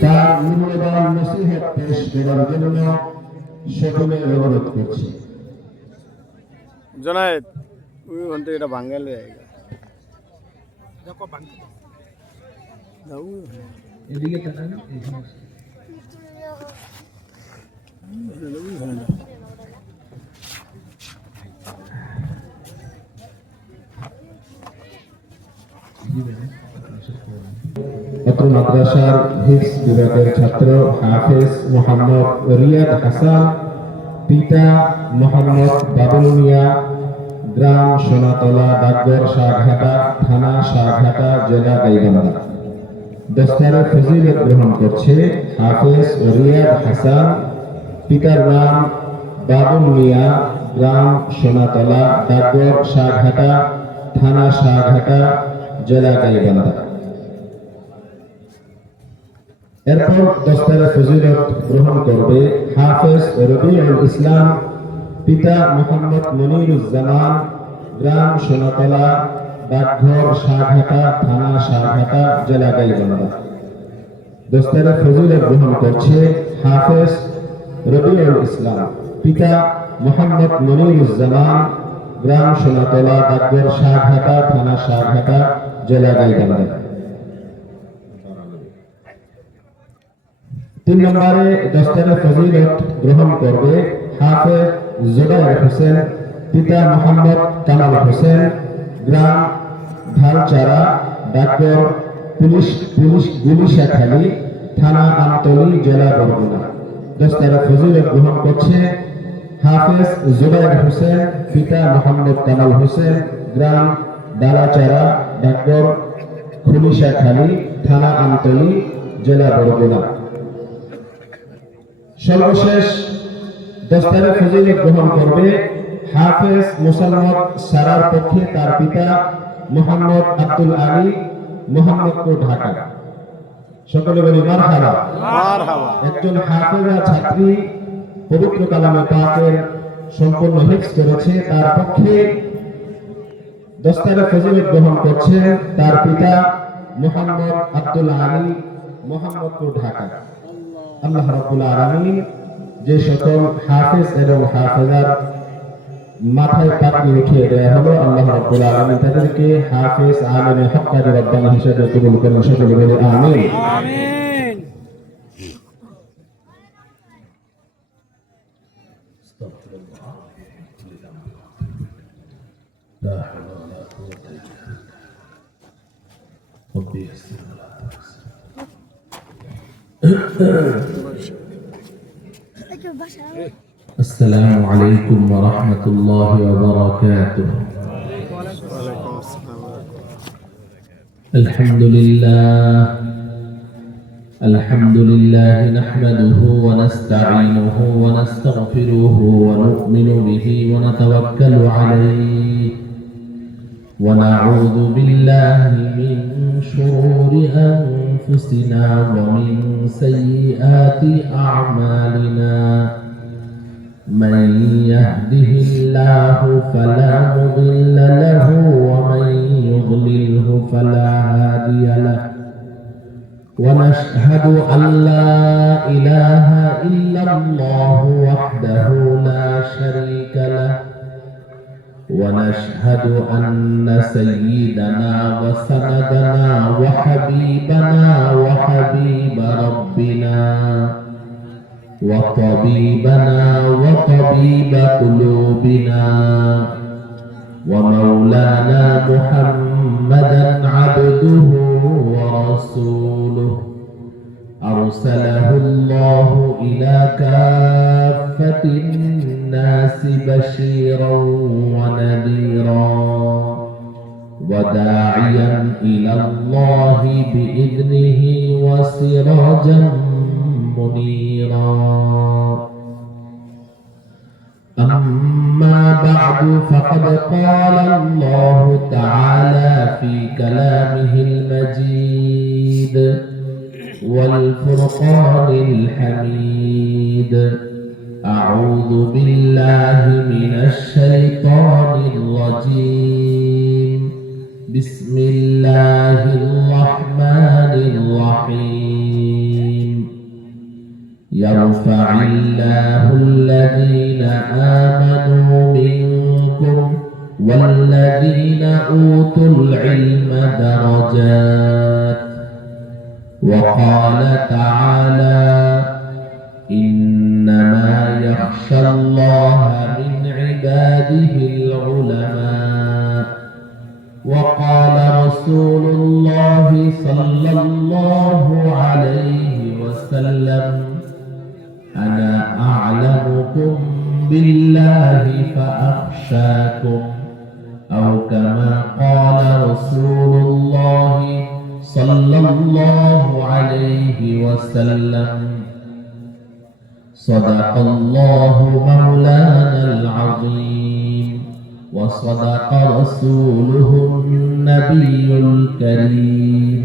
তার মূল্যবান নসিহত পেশ করার জন্য সকলে অনুরোধ করছি। জনায়েত ওই ওখান থেকে এটা বাঙ্গাল হয়ে গেল। এদিকে তাকান। অত্র মাদ্রাসার হিফজ বিভাগের ছাত্র হাফেজ মোহাম্মদ রিয়াদ হাসান, পিতা মোহাম্মদ বাবুল মিয়া, গ্রাম সোনাতলা, ডাকঘর শাহঘাটা, থানা শাহঘাটা, জেলা গাইবান্ধা। দস্তারে ফজিলত গ্রহণ করছে হাফেজ রিয়াদ হাসান, পিতার নাম বাবুল মিয়া, গ্রাম সোনাতলা, ডাকঘর শাহঘাটা, থানা শাহঘাটা, জেলা গাইবান্ধা। এরপর দস্তারে ফজিলত গ্রহণ করবে হাফেজ রবিউল ইসলাম, পিতা মোহাম্মদ মনিরুজ্জামান, গ্রাম সোনাতলা, ডাকঘর শাহঘাটা, থানা শাহঘাটা, জেলা গাইবান্ধা। দস্তারে ফজিলত গ্রহণ করছে হাফেজ রবিউল ইসলাম, পিতা মোহাম্মদ মনিরুজ্জামান, গ্রাম সোনাতলা, ডাকঘর শাহঘাটা, থানা শাহঘাটা, জেলা গাইবান্ধা। 3 নম্বরে দস্তারে ফজিলত গ্রহণ করবে হাফেজ জুবাইর হোসেন, পিতা মোহাম্মদ কামাল হোসেন, গ্রাম ঢালচারা, ডাকঘর গুলিশাখালী, থানা আমতলী, জেলা বরগুনা। দস্তারে ফজিলত গ্রহণ করছে হাফেজ জুবাইর হোসেন, পিতা মোহাম্মদ কামাল হোসেন, গ্রাম ডালাচারা, ডাকঘর গুলিশাখালী, থানা আমতলী, জেলা বরগুনা। সর্বশেষ দস্তারে ফজিলত গ্রহণ করবে হাফেজ মুসাম্মদ সারার পক্ষে তার পিতা মোহাম্মদ আব্দুল আলী, মোহাম্মদপুর, ঢাকা। সকলে বলি মারহাবা। একজন হাফেজা ছাত্রী পবিত্র কালামে পাকের সম্পূর্ণ হিফজ করেছে, তার পক্ষে দস্তারে ফজিলত গ্রহণ করছে তার পিতা মোহাম্মদ আব্দুল আলী, মোহাম্মদপুর, ঢাকা। আল্লাহ রাব্বুল আলামিন যে সকল হাফেজ এবং হাফেজার মাথায় পাগড়ি উঠিয়ে দেয়া হলো, আল্লাহ রাব্বুল আলামিন তাদেরকে হাফেজ আলেমে হক্কানি রব্বানি হিসেবে কবুল করুন। সকলে বলি আমিন। আমিন। لا حول ولا قوة إلا بالله. ربي يسر ولا تعسر. السلام عليكم ورحمة الله وبركاته. الحمد لله نحمده ونستعينه ونستغفره ونؤمن به ونتوكل عليه ونعوذ بالله من شرور أنفسنا ومن سيئات أعمالنا. من يهده الله فلا مضل له ومن يضلله فلا هادي له. ونشهد أن لا إله إلا الله وحده لا شريك له. ونشهد أن سيدنا وسندنا وحبيبنا وحبيب ربنا وطبيبنا وطبيب قلوبنا ومولانا محمدا عبده ورسوله أرسله الله إلى كافة الناس بشيرا ونذيرا وداعيا إلى الله بإذنه وسراجا منيرا. أما بعد فقد قال الله تعالى في كلامه المجيد والفرقان الحميد: أعوذ بالله من الشيطان الرجيم. بسم الله الرحمن الرحيم. يرفع الله الذين آمنوا منكم والذين أوتوا العلم درجات وقال تعالى إنما يخشى الله من عباده العلماء وقال رسول الله صلى الله عليه وسلم أنا أعلمكم بالله فأخشاكم أو كما قال رسول الله صلى الله عليه وسلم صدق الله مولانا العظيم وصدق رسوله النبي الكريم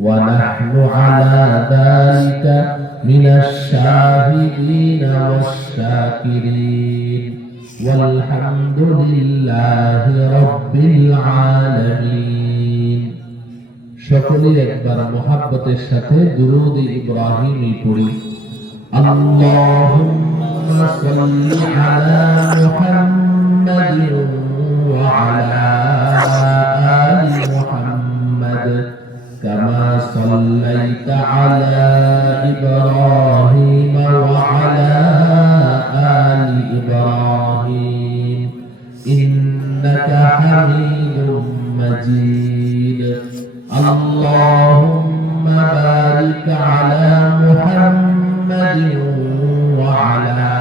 ونحن على ذلك من الشاهدين والشاكرين والحمد لله رب العالمين সকলে একবার মুহাব্বতের সাথে দুরূদ ইব্রাহিমি পড়ি আল্লাহুম্মা সাল্লি আলা মুহাম্মাদিন ওয়া আলা আলি মুহাম্মাদ কামা সাল্লাইতা আলা ইব্রাহিম ওয়া আলা আলি ইব্রাহিম ইন্নাকা হামিদুম মাজিদ اللهم بارك على محمد وعلى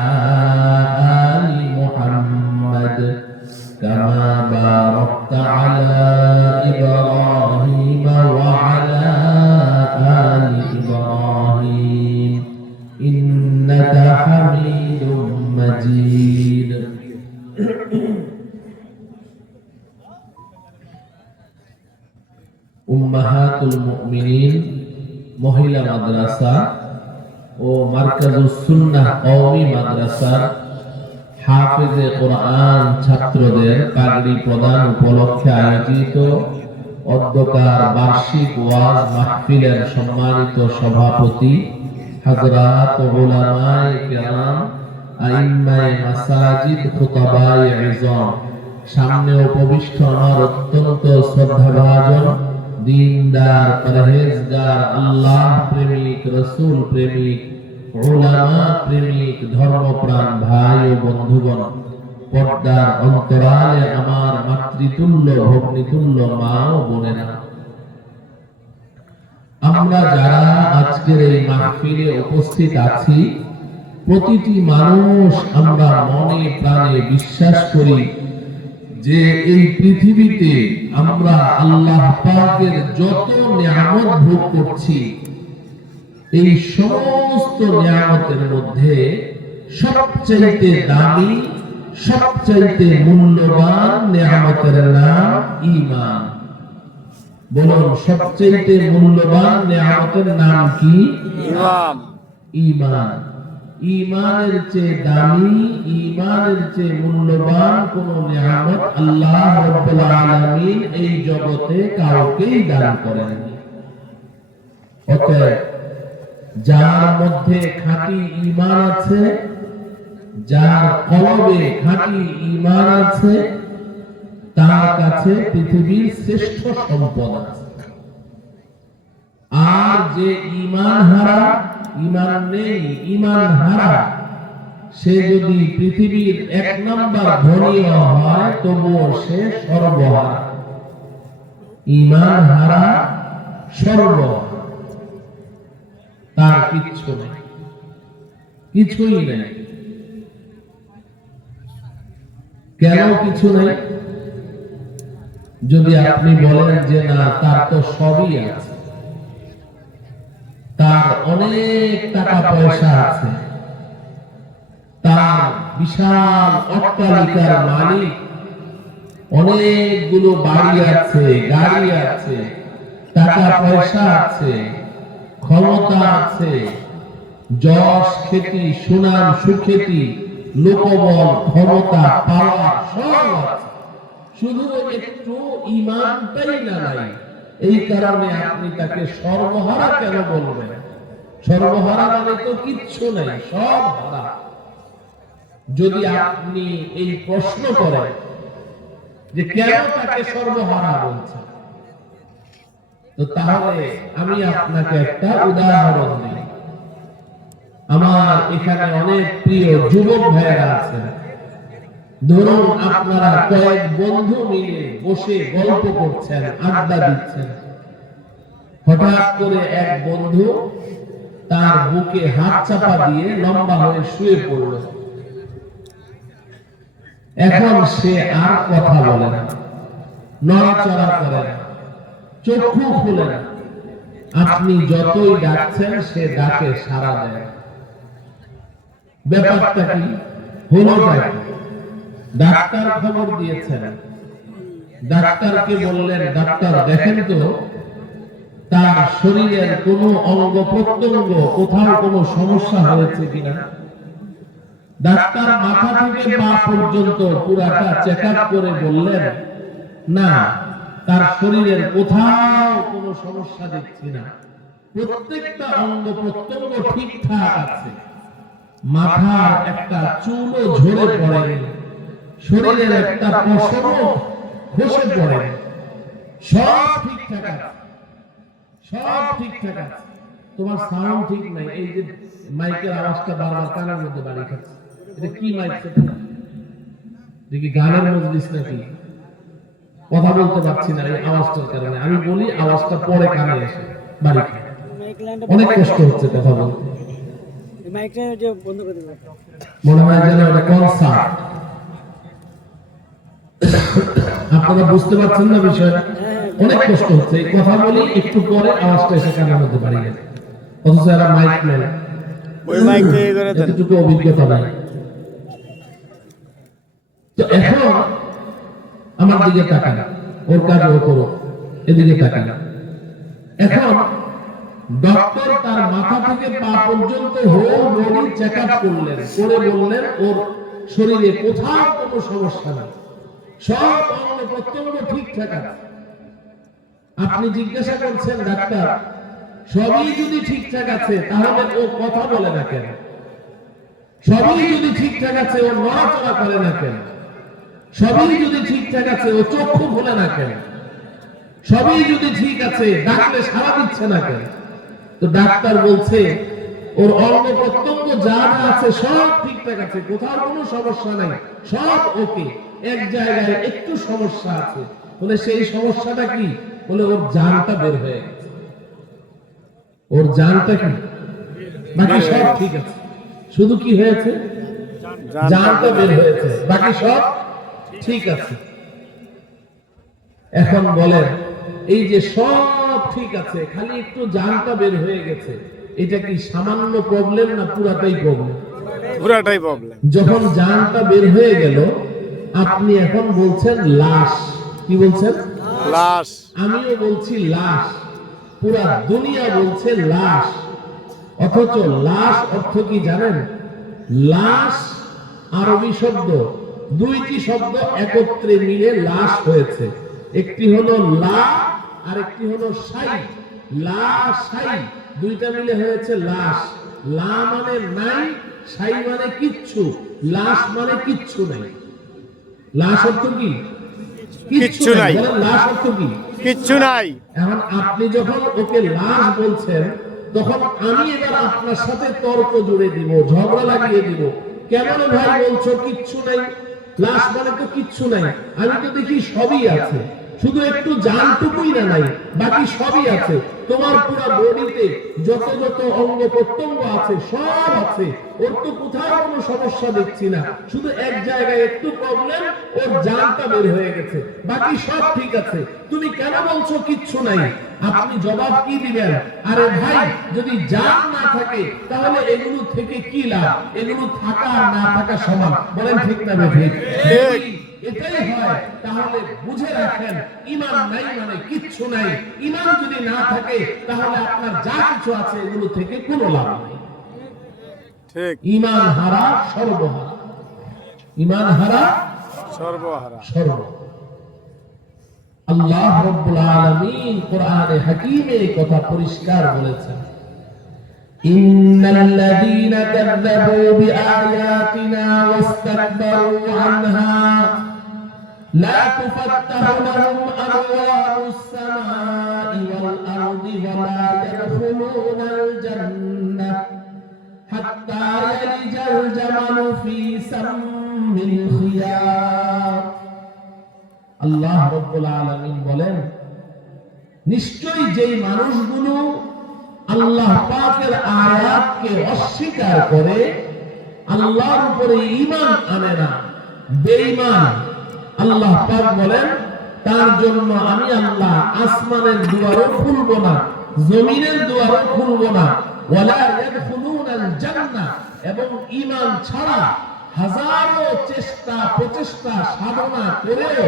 آل محمد كما باركت على إبراهيم وعلى آل إبراهيم إنك حميد مجيد উম্মাহাতুল মুমিনিন মহিলা মাদ্রাসা ও মারকাজুস সুন্নাহ কওমি মাদ্রাসার হাফেজে কোরআন ছাত্রদের পাগড়ি প্রদান উপলক্ষে আয়োজিত অধ্যকার বার্ষিক ওয়াজ মাহফিলের সম্মানিত সভাপতি হযরত উলামায়ে কেরাম আইম্মায়ে মাসাজিদ খুতাবায়ে ইজম সামনে উপবিষ্ট আমার অত্যন্ত শ্রদ্ধাভাজন दीनदार परहेजगार अल्लाह प्रेमिक रसूल प्रेमिक उलामा प्रेमिक धर्मप्राण भाई ও বন্ধুগণ পর্দার অন্তরালে আমার মাতৃতুল্য ভগ্নীতুল্য মা ও বোনেরা আমরা যারা আজকের এই মাহফিলে উপস্থিত আছি প্রতিটি মানুষ আমরা মনে প্রাণে বিশ্বাস করি যে এই পৃথিবীতে আমরা আল্লাহ পাকের যত নিয়ামত ভোগ করছি এই সমস্ত নিয়ামতের মধ্যে সবচাইতে দামি সবচাইতে মূল্যবান নিয়ামতের নাম ঈমান। বলুন সবচাইতে মূল্যবান নিয়ামতের নাম কি? ঈমান। ঈমানের চেয়ে দামি ঈমানের চেয়ে মূল্যবান কোন নিয়ামত আল্লাহ রাব্বুল আলামিন এই জগতে কাউকেই দান করেননি। অতএব যার মধ্যে খাঁটি ঈমান আছে, যার কলবে খাঁটি ঈমান আছে, তার কাছে পৃথিবীর শ্রেষ্ঠ সম্পদ আছে। আর যে ঈমান হারা, ঈমান নেই, ঈমান হারা, সে যদি পৃথিবীর ১ নাম্বার ধনী হয় তবুও সে সর্বহারা। ঈমান হারা সর্বহারা, তার কিচ্ছু নেই, কিছুই নেই। কেন কিছু নেই? যদি আপনি বলেন যে না তার তো সবই আছে, তার অনেক টাকা পয়সা আছে, তার বিশাল অট্টালিকার মালিক, অনেকগুলো বাড়ি আছে, গাড়ি আছে, টাকা পয়সা আছে, ক্ষমতা আছে, যশ খ্যাতি সুনাম সুখ্যাতি লোকবল ক্ষমতা পাওয়ার সব আছে, শুধু একটু ঈমানটাই না নাই। এই কারণে আপনি তাকে সর্বহারা কেন বলবেন? সর্বহারা মানে তো কিচ্ছু নাই, সব হারা। যদি আপনি এই প্রশ্ন করেন যে কেন তাকে সর্বহারা বলছে, তো তাহলে আমি আপনাকে একটা উদাহরণ দিই। আমার এখানে অনেক প্রিয় যুবক ভাইয়েরা আছেন। ধরুন আপনারা কয়েক বন্ধু মিলে বসে গল্প করছেন, আড্ডা দিচ্ছেন। হঠাৎ করে এক বন্ধু তার বুকে হাত চাপা দিয়ে লম্বা হয়ে শুয়ে পড়ল। এখন সে আর কথা বলে না, নড়াচড়া করে না, চক্ষু খুলে না। আপনি যতই ডাকছেন সে ডাকে সাড়া দেয়। ব্যাপারটা কি হলো? ডাক্তার খবর দিয়েছেন, ডাক্তারকে বললেন, ডাক্তার দেখেন তো তার শরীরের কোন অঙ্গ প্রত্যঙ্গ কোথাও কোনো সমস্যা হয়েছে কিনা। ডাক্তার মাথা থেকে পা পর্যন্ত পুরাটা চেক আপ করে বললেন, না, তার শরীরের কোথাও কোনো সমস্যা দেখছি না, প্রত্যেকটা অঙ্গ প্রত্যঙ্গ ঠিকঠাক আছে। মাথার একটা চুলও ঝরে পড়েনি, শরীরের একটা পশমও খসে পড়েনি, সব ঠিকঠাক আছে, সব ঠিকঠাক আছে। তোমার সাউন্ড ঠিক নাই, এই যে মাইকের আওয়াজটা বারবার কানের মধ্যে বাড়ি খাচ্ছে। এটা কি মাইক সেটা? দেখি গানের মজলিস নাকি? কথা বলতে পারছি না এই আওয়াজটার কারণে। আমি বলি আওয়াজটা পরে কানে এসে বাড়ি খায়, অনেক কষ্ট হচ্ছে কথা বলতে। মাইকটা যে বন্ধ করে দেব, মনে হয় যেন এটা কনসার্ট। আপনারা বুঝতে পারছেন না বিষয়টা? অনেক কষ্ট হচ্ছে, এই কথা বলি একটু পরে আওয়াজটা এসে কানের মধ্যে বাড়ি গেছে, অথচ এরা মাইক নেয়। ওই মাইক থেকে করে দেন, এতটুকু অভিজ্ঞতা নাই। তো এখন আমার দিকে তাকান, ওর কাজ ও করো, এদিকে তাকান। এখন ডক্টর তার মাথা থেকে পা পর্যন্ত হোল বডি চেক আপ করলেন, করে বললেন ওর শরীরে কোথাও কোনো সমস্যা নেই, সব অঙ্গ প্রত্যঙ্গ ঠিকঠাক আছে। আপনি জিজ্ঞাসা করছেন, ডাক্তার সবই যদি ঠিকঠাক আছে তাহলে ও কথা বলে না কেন? সবই যদি ঠিকঠাক আছে ও নড়াচড়া করে না কেন? সবই যদি ঠিকঠাক আছে ও চক্ষু খুলে না কেন? সবই যদি ঠিক আছে ডাকলে সাড়া দিচ্ছে না কেন? তো ডাক্তার বলছে ওর অঙ্গ প্রত্যঙ্গ যা যা আছে সব ঠিকঠাক আছে, কোথাও কোনো সমস্যা নাই, সব ওকে। এক জায়গায় একটু সমস্যা আছে। বলে সেই সমস্যাটা কি? বলে ওর জানটা বের হয়ে গেছে। ওর জানটা কি? বাকি সব ঠিক আছে, শুধু কি হয়েছে? জানটা বের হয়েছে, বাকি সব ঠিক আছে। এখন বলেন, এই যে সব ঠিক আছে খালি একটু জানটা বের হয়ে গেছে, এটা কি সামান্য প্রবলেম না পুরাটাই প্রবলেম? পুরাটাই প্রবলেম। যখন জানটা বের হয়ে গেল আপনি এখন বলছেন লাশ। কি বলছেন? লাশ। আমিও বলছি লাশ, পুরা দুনিয়া বলছে লাশ। অথচ লাশ অর্থ কি জানেন? লাশ আরবি শব্দ, দুইটি শব্দ একত্রে মিলে লাশ হয়েছে। একটি হলো লা আর একটি হলো সাই। লা সাই দুইটা মিলে হয়েছে লাশ। লা মানে নাই, সাই মানে কিচ্ছু, লাশ মানে কিচ্ছু নাই। লাশ অর্থ কি? কিচ্ছু নাই। লাশ অর্থ কি? কিচ্ছু নাই। এখন আপনি যখন ওকে লাশ বলছেন তখন আমি এবার আপনার সাথে তর্ক জুড়ে দিব, ঝগড়া লাগিয়ে দিব। কেন রে ভাই বলছো কিচ্ছু নাই? লাশ মানে তো কিচ্ছু নাই। আমি তো দেখি সবই আছে, শুধু একটু জানটুকুই না নাই, বাকি সবই আছে। তোমার পুরো বডিতে যত যত অঙ্গ প্রত্যঙ্গ আছে সব আছে, ওর তো কোথাও কোনো সমস্যা দেখছি না, শুধু এক জায়গায় একটু প্রবলেম, ওর জানটা বের হয়ে গেছে, বাকি সব ঠিক আছে। তুমি কেন বলছো কিচ্ছু নাই? আপনি জবাব কি দিবেন? আরে ভাই, যদি জান না থাকে তাহলে এগুলো থেকে কি লাভ? এগুলো থাকা আর না থাকা সমান। বলেন ঠিক না বেঠিক? এটাই হয়। তাহলে বুঝে রাখেন, ঈমান নাই মানে কিচ্ছু নাই। ঈমান যদি না থাকে তাহলে আপনার যা কিছু আছে এগুলো থেকে কোনো লাভ নেই। ঠিক। ঈমান হারা সর্বহারা, ঈমান হারা সর্বহারা। সর্ব। আল্লাহ রাব্বুল আলামিন কোরআনে হাকিমে এই কথা পরিষ্কার বলেছেন। ইন্নাল্লাযীনা কাযযাবু বিআয়াতিনা ওয়াস্তাকবারু আনহা لا تفتح لهم أبواب السماء والأرض ولا يدخلون الجنة حتى يلج الجمل في سم الخياط আল্লাহ রাব্বুল আলামিন বলেন, নিশ্চয়ই যেই মানুষগুলো আল্লাহ পাকের আয়াতকে অস্বীকার করে, আল্লাহর উপরে ঈমান আনে না, বেঈমান, আল্লাহ পাক বলেন তার জন্য আমি আল্লাহ আসমানের দুয়ারও খুলব না, জমিনের দুয়ারও খুলব না, ওয়ালা ইয়াদখুলুনাল জান্নাহ, এবং ঈমান ছাড়া হাজারো চেষ্টা প্রচেষ্টা সাধনা করেও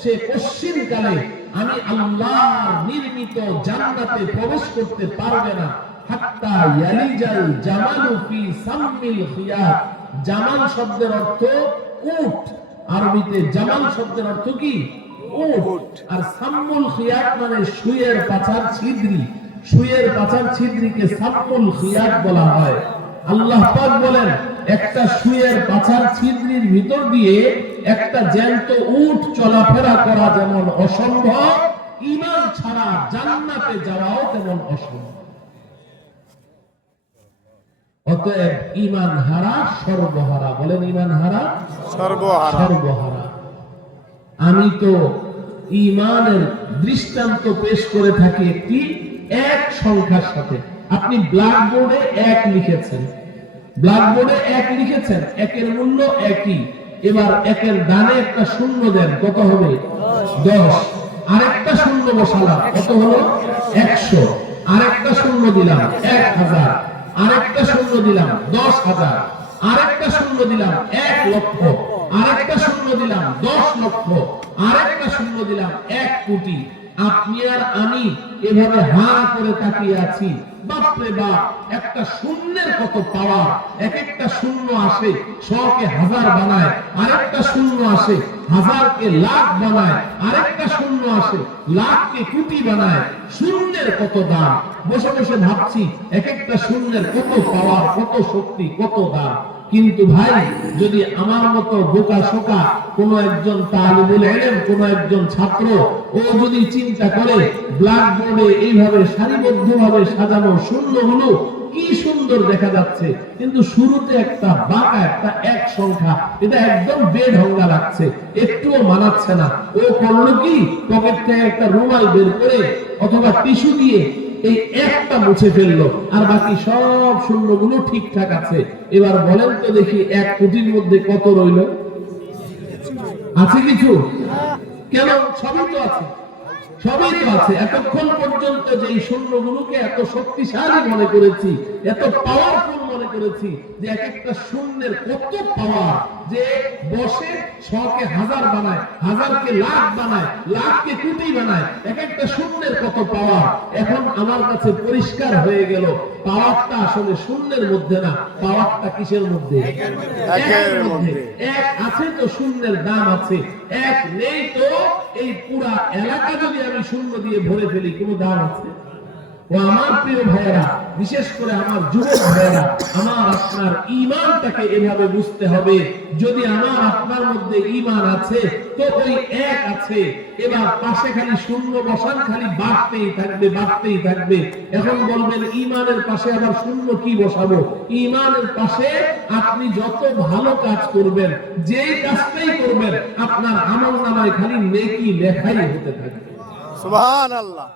সে কশ্চিনকালে আমি আল্লাহর নির্মিত জান্নাতে প্রবেশ করতে পারবে না। হাত্তা ইয়ালিজাল জামালু ফি সাম্মিল খিয়াত। জামাল শব্দের অর্থ উট, আরবিতে জামাল শব্দের অর্থ কি? উট। আর সাম্মুল খিয়াত মানে সুইয়ের পাছার ছিদ্রি, সুইয়ের পাছার ছিদ্রিকে সাম্মুল খিয়াত বলা হয়। আল্লাহ পাক বলেন, একটা সুইয়ের পাছার ছিদ্রির ভিতর দিয়ে একটা জ্যান্ত উট চলাফেরা করা যেমন অসম্ভব, ঈমান ছাড়া জান্নাতে যাওয়াও তেমন অসম্ভব। অতএব ঈমান হারা সর্বহারা। বলেন ঈমান হারা সর্বহারা। আমি তো ঈমানের দৃষ্টান্ত পেশ করে থাকি একটি এক সংখ্যার সাথে। আপনি ব্ল্যাকবোর্ডে এক লিখেছেন, ব্ল্যাকবোর্ডে এক লিখেছেন, একের মূল্য একই। এবার একের ডানে একটা শূন্য দেন, কত হবে? 10। আরেকটা শূন্য বসালাম, কত হলো? 100। আরেকটা শূন্য দিলাম 1000। আরেকটা শূন্য দিলাম 10,000। আরেকটা শূন্য দিলাম 1 লক্ষ। আরেকটা শূন্য দিলাম 10 লক্ষ। আরেকটা শূন্য দিলাম 1 কোটি। আপনি আর আমি এভাবে হা করে তাকিয়ে আছি। বাপরে বাপ, একটা শূন্যের কত পাওয়ার! এক একটা শূন্য আসে 100কে 1000 বানায়, আরেকটা শূন্য আসে 1000কে লাখ বানায়, আরেকটা শূন্য আসে লাখকে কোটি বানায়। শূন্যের কত দাম! বসে বসে ভাবছি এক একটা শূন্যের কত পাওয়ার, কত শক্তি, কত দাম। কিন্তু ভাই, যদি আমার মতো বোকা শোকা কোন একজন তালিবুল ইলম, কোন একজন ছাত্র, ও যদি চিন্তা করে ব্ল্যাকবোর্ডে এইভাবে সারিবদ্ধভাবে সাজানো শূন্যগুলো কি সুন্দর দেখা যাচ্ছে, কিন্তু শুরুতে একটা বাঁকা একটা এক সংখ্যা, এটা একদম বেঢঙ্গা লাগছে, একটুও মানাচ্ছে না। ও করলো কি, পকেট থেকে একটা রুমাল বের করে অথবা টিস্যু দিয়ে এই একটা মুছে ফেললো, আর বাকি সব শূন্যগুলো ঠিকঠাক আছে। এবার বলেন তো দেখি, 1 কোটির মধ্যে কত রইল? আছে কিছু? কেন? সবই তো আছে, সবই তো আছে। এতক্ষণ পর্যন্ত যে এই শূন্যগুলোকে এত শক্তিশালী মনে করেছি, এত পাওয়ারফুল মনে করেছি, যে এক একটা শূন্যের কত পাওয়ার, যে বসে 100কে 1000 বানায়, 1000কে লাখ বানায়, লাখকে কোটি বানায়, এক একটা শূন্যের কত পাওয়ার। এখন আমার কাছে পরিষ্কার হয়ে গেল, পাওয়ারটা আসলে শূন্যের মধ্যে না, পাওয়ারটা কিসের মধ্যে? একের মধ্যে। এক আছে তো শূন্যের দাম আছে, এক নেই তো এই পুরা এলাকা যদি আমি শূন্য দিয়ে ভরে ফেলি, কোনো দাম আছে? ও আমার প্রিয় ভাইয়েরা, বিশেষ করে আমার যুবক ভাইয়েরা, আমার আপনার ঈমানটাকে এভাবে বুঝতে হবে। যদি আমার আপনার মধ্যে ঈমান আছে, তো ওই এক আছে। এবার পাশে খালি শূন্য বসান, খালি বাড়তেই থাকবে, বাড়তেই থাকবে। এখন বলবেন ঈমানের পাশে আবার শূন্য কি বসাবো? ঈমানের পাশে আপনি যত ভালো কাজ করবেন, যেই কাজটাই করবেন, আপনার আমলনামায় খালি নেকি লেখাই হতে থাকবে। সুবহানাল্লাহ।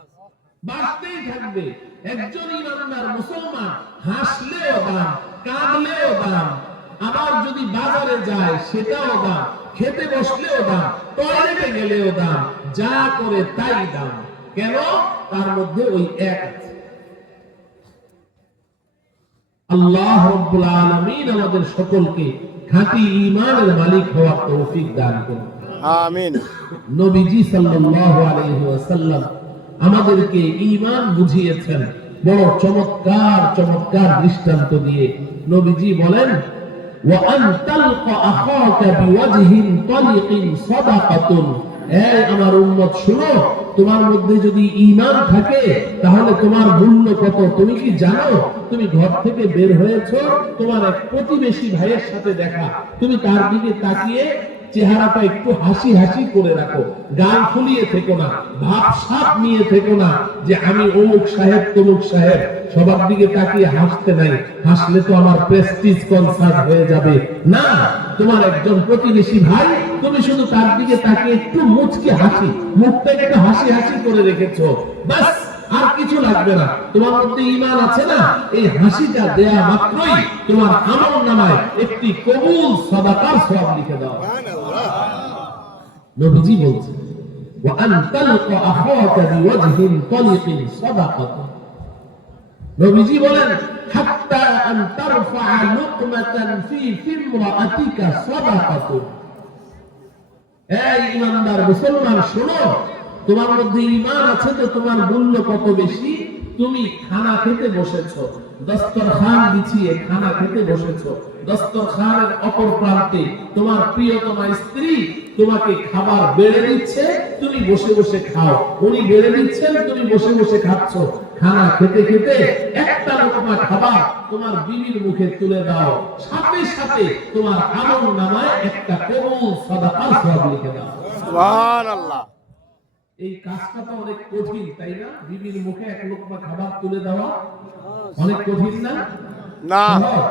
বাড়তেই থাকবে। একজন ইমানদার মুসলমান হাসলেও দাম, কাঁদলেও দাম, আবার যদি বাজারে যায় সেটাও দাম, খেতে বসলেও দাম, টয়লেটে গেলেও দাম, যা করে তাই দাম। কেন? তার মধ্যে ওই এক আছে। আল্লাহ রাব্বুল আলামিন আমাদের সকলকে খাঁটি ঈমানের মালিক হওয়ার তৌফিক দান করুন। আমিন। নবীজি সাল্লাল্লাহু আলাইহি ওয়াসাল্লাম আমাদেরকে ঈমান বুঝিয়েছেন বড় চমৎকার চমৎকার দৃষ্টান্ত দিয়ে। নবীজি বলেন, ওয়া আন তালকা আখাকা বিওয়াজহিন তালিকিন সাদাকাতুন এই আমার উম্মত শুনো, তোমার মধ্যে যদি ঈমান থাকে তাহলে তোমার মূল্য কত তুমি কি জানো? তুমি ঘর থেকে বের হয়েছো, তোমার এক প্রতিবেশী ভাইয়ের সাথে দেখা, তুমি তার দিকে তাকিয়ে চেহারাটা একটু হাসি হাসি করে রাখো, গাল ফুলিয়ে থেকো না, ভাব সাপ নিয়ে থেকো না যে আমি অমুক সাহেব তমুক সাহেব, সবার দিকে তাকিয়ে হাসতে নাই, হাসলে তো আমার প্রেস্টিজ কনসার্ট হয়ে যাবে। না, তোমার একজন প্রতিবেশী ভাই, তুমি শুধু তার দিকে তাকিয়ে একটু মুচকি হাসি, মুখটা একটু হাসি হাসি করে রেখেছো, বাস, আর কিছু লাগবে না। তোমার মধ্যে ঈমান আছে না, এই হাসিটা দেয়া মাত্রই তোমার আমলনামায় একটি কবুল সাদাকার সওয়াব লিখে দাও। নবীজি বলছেন ওয়া আন তালকা আখাকা বিওয়াজহিন তালিকিন সাদাকাতুন। নবীজি বলেন হাত্তা আন তারফা লুকমাতান ফি ফিমরাআতিকা সাদাকাতুন। এই ঈমানদার মুসলমান শোনো, তোমার মধ্যে ঈমান আছে তো তোমার মূল্য কত বেশি। তুমি খানা খেতে বসেছো, দস্তরখান বিছিয়ে খানা খেতে বসেছো, দস্তরখানের অপর প্রান্তে তোমার প্রিয়তমা স্ত্রী তোমাকে খাবার বেড়ে দিচ্ছে, তুমি বসে বসে খাও, উনি বেড়ে দিচ্ছেন, তুমি বসে বসে খাচ্ছ। খানা খেতে খেতে একটা লোকমা খাবার তোমার বিবির মুখে তুলে দাও, সাথে সাথে তোমার আমলনামায় একটা কবুল সাদাকার সওয়াব লিখে দাও। সুবহানাল্লাহ। এই কাজটা তো অনেক কঠিন, তাই না? বিবির মুখে এক লোকমা খাবার তুলে দেওয়া অনেক কঠিন না? না, সহজ?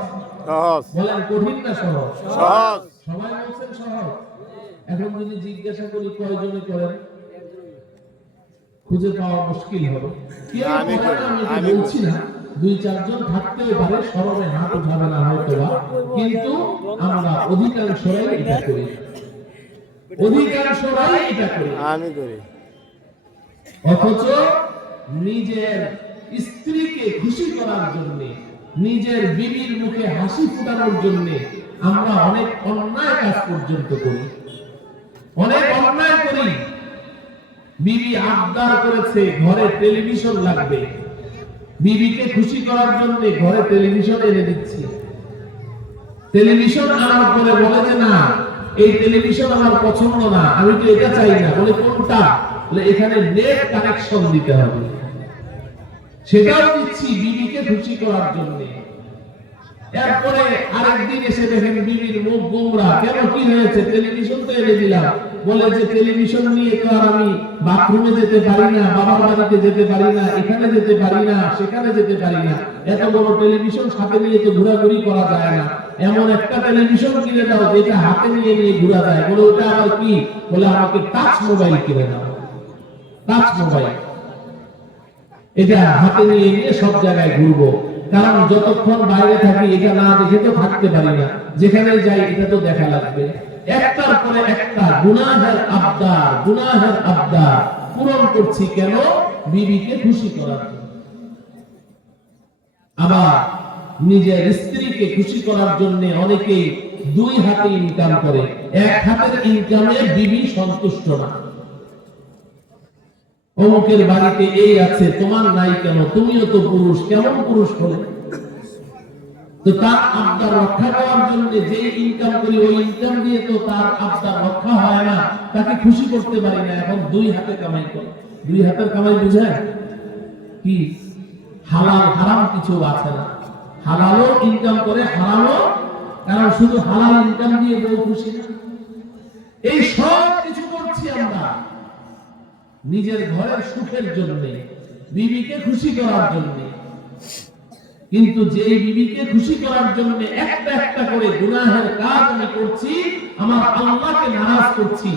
সহজ বলেন কঠিন না সহজ? সহজ। সবাই বলছেন সহজ। এখন যদি জিজ্ঞাসা করি কয়জনে করেন, খুঁজে পাওয়া মুশকিল হবে। কেউ আমি করে না, করি, আমি আমি বলছি না, দুই চারজন থাকতেও পারে, শরমে হাত উঠাবে না হয়তো বা, কিন্তু আমরা অধিকাংশরাই এটা করি, অধিকাংশরাই এটা করি। আমি করি। অথচ নিজের স্ত্রীকে খুশি করার জন্য, নিজের বিবির মুখে হাসি ফুটানোর জন্য আমরা অনেক অন্যায় কাজ পর্যন্ত করি, অনেক অন্যায় করি। বিবি আবদার করেছে ঘরে টেলিভিশন লাগবে, বিবিকে খুশি করার জন্য ঘরে টেলিভিশন এনে দিচ্ছি। টেলিভিশন আনার পরে বলে যে না, এই টেলিভিশন আমার পছন্দ না, আমি তো এটা চাই না। বলে কোনটা? বলে এখানে নেট কানেকশন দিতে হবে। সেটাও দিচ্ছি বিবিকে খুশি করার জন্য। এরপরে আরেকদিন এসে দেখেন বিবির মুখ গোমরা, কেন কি হয়েছে? টেলিভিশন তো এনে দিলাম। বলে যে টেলিভিশন নিয়ে তো আর আমি বাথরুমে যেতে পারি না, বাবার বাড়িতে যেতে পারি না, এখানে যেতে পারি না, সেখানে যেতে পারি না, এত বড় টেলিভিশন সাথে নিয়ে তো ঘোরাঘুরি করা যায় না, এমন একটা টেলিভিশন কিনে দাও যেটা হাতে নিয়ে নিয়ে ঘোরা যায়। বলে ওটা আবার কি? বলে আমাকে টাচ মোবাইল কিনে দাও, টাচ মোবাইল, এটা হাতে নিয়ে নিয়ে সব জায়গায় ঘুরবো, কারণ যতক্ষণ বাইরে থাকি এটা না দেখে তো থাকতে পারি না, যেখানে যাই এটা তো দেখা লাগবে। একটার পরে একটা গুনাহের আবদার, গুনাহের আবদার পূরণ করছি কেন? বিবিকে খুশি করার জন্য। আবার নিজের স্ত্রীকে খুশি করার জন্য অনেকেই দুই হাতে ইনকাম করে, এক হাতের ইনকামে বিবি সন্তুষ্ট না। অমুকের বাড়িতে এই আছে, তোমার নাই কেন? তুমিও তো পুরুষ, কেমন পুরুষ হলে? তো তার আবদার রক্ষা করার জন্য যে ইনকাম করি, ওই ইনকাম দিয়ে তো তার আবদার রক্ষা হয় না, তাকে খুশি করতে পারি না। এখন দুই হাতে কামাই করে। দুই হাতের কামাই বুঝেন কি? হালাল হারাম কিছু আছে না, হালালও ইনকাম করে, হারামও, কারণ শুধু হালাল ইনকাম দিয়ে বউ খুশি না। এই সব কিছু করছি আমরা নিজের ঘরের সুখের জন্য, বিবিকে খুশি করার জন্য। কিন্তু যে বিবিকে খুশি করার জন্য একটা একটা করে গুনাহের কাজ আমি করছি, আমার আল্লাহকে নারাজ করছি।